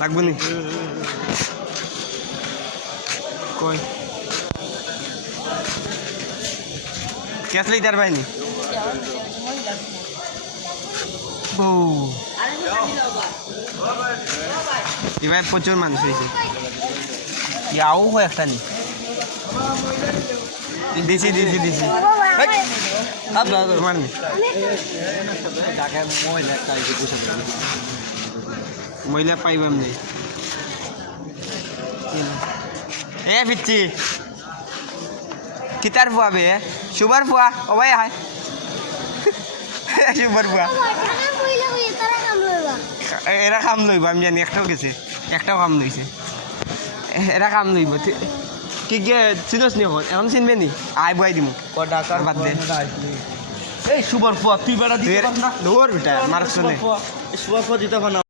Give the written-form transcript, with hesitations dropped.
লাগবো নি কই ক্যাশ লিটার পাইনি বউ এবার প্রচুর মানুষ হয়েছে ইয়াও হয় একটা নি দিছি তোমার নি মহিলা পাইবাম নেই এ পিচ্ছি কিতার ফুয়া বে সুবার ফুয়া ও ভাই হাই সুবার ফুয়া এরা কাম লইব আমি জানি একটাও গেছে একটাও কাম লইছে এরা কাম লইব কি গে চিনস নি এখন চিনবে নি আই বয়াই দিমু ডাকার বাদ দে এই সুবার ফুয়া তুই বেড়া দিতে পার না দৌড় বেটা মারছ নে সুবার ফুয়া দিতে পার না